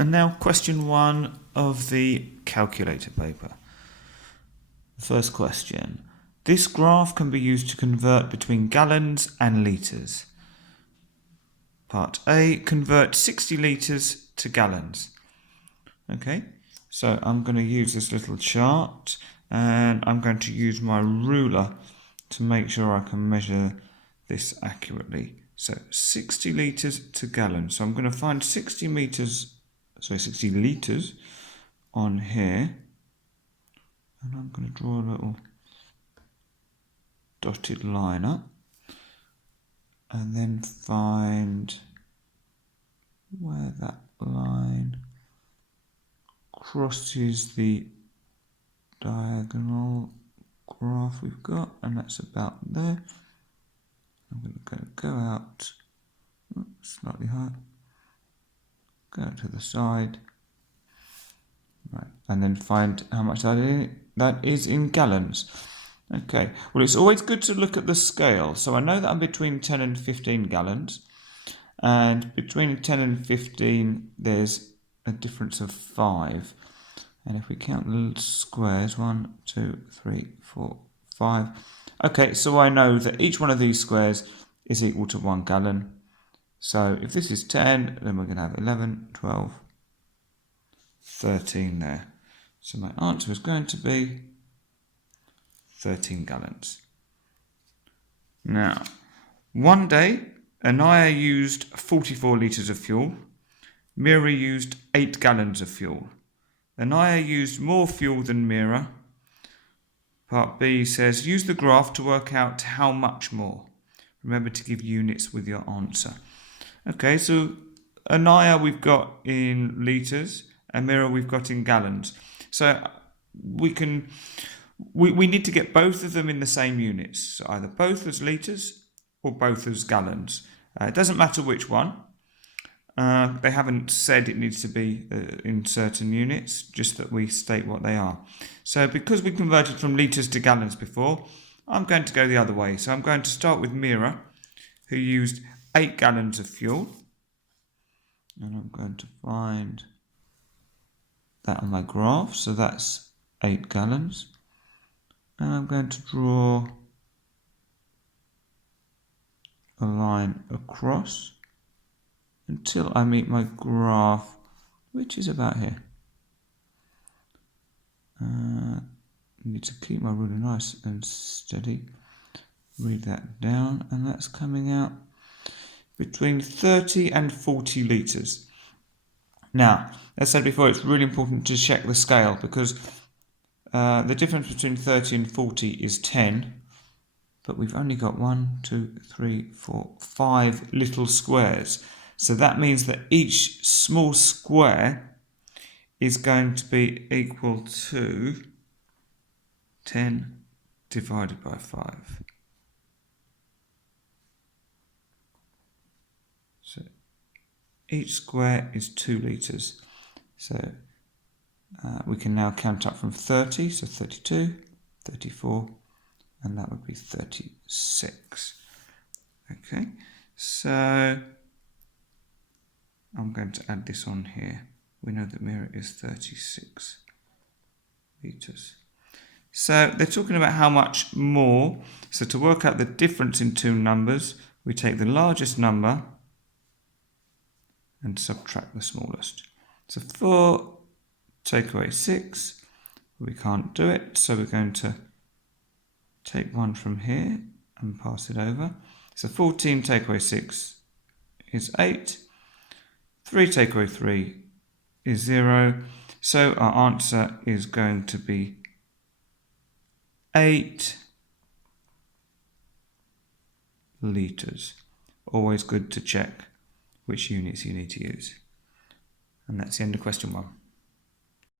And now question 1 of the calculator paper. The first question. This graph can be used to convert between gallons and litres. Part A, convert 60 litres to gallons. Okay, so I'm going to use this little chart and I'm going to use my ruler to make sure I can measure this accurately. So 60 litres to gallons. So I'm going to find 60 litres on here. And I'm going to draw a little dotted line up. And then find where that line crosses the diagonal graph we've got, and that's about there. I'm going to go out slightly higher, go out to the side, right, and then find how much that is in gallons. Okay, well, it's always good to look at the scale. So I know that I'm between 10 and 15 gallons, and between 10 and 15 there's a difference of 5. And if we count the little squares, 1, 2, 3, 4, 5. Okay, so I know that each one of these squares is equal to 1 gallon. So if this is 10, then we're going to have 11, 12, 13 there. So my answer is going to be 13 gallons. Now, one day, Anaya used 44 litres of fuel. Mira used 8 gallons of fuel. Anaya used more fuel than Mira. Part B says, use the graph to work out how much more. Remember to give units with your answer. Okay, so Anaya we've got in litres, and Mira we've got in gallons. So we need to get both of them in the same units, so either both as litres or both as gallons. It doesn't matter which one. They haven't said it needs to be in certain units, just that we state what they are. So because we converted from litres to gallons before, I'm going to go the other way. So I'm going to start with Mira, who used 8 gallons of fuel. And I'm going to find that on my graph. So that's 8 gallons. And I'm going to draw a line across until I meet my graph, which is about here. I need to keep my ruler nice and steady. Read that down, and that's coming out between 30 and 40 litres. Now, as I said before, it's really important to check the scale because the difference between 30 and 40 is 10, but we've only got 1, 2, 3, 4, 5 little squares. So that means that each small square is going to be equal to 10 divided by 5. So each square is 2 litres. So we can now count up from 30, so 32, 34, and that would be 36. Okay, so I'm going to add this on here. We know that Mira is 36 litres. So they're talking about how much more. So to work out the difference in two numbers, we take the largest number and subtract the smallest. So 4 take away 6, we can't do it, so we're going to take 1 from here and pass it over. So 14 take away 6 is 8. 3 take away 3 is 0. So our answer is going to be 8 litres. Always good to check which units you need to use. And that's the end of question 1.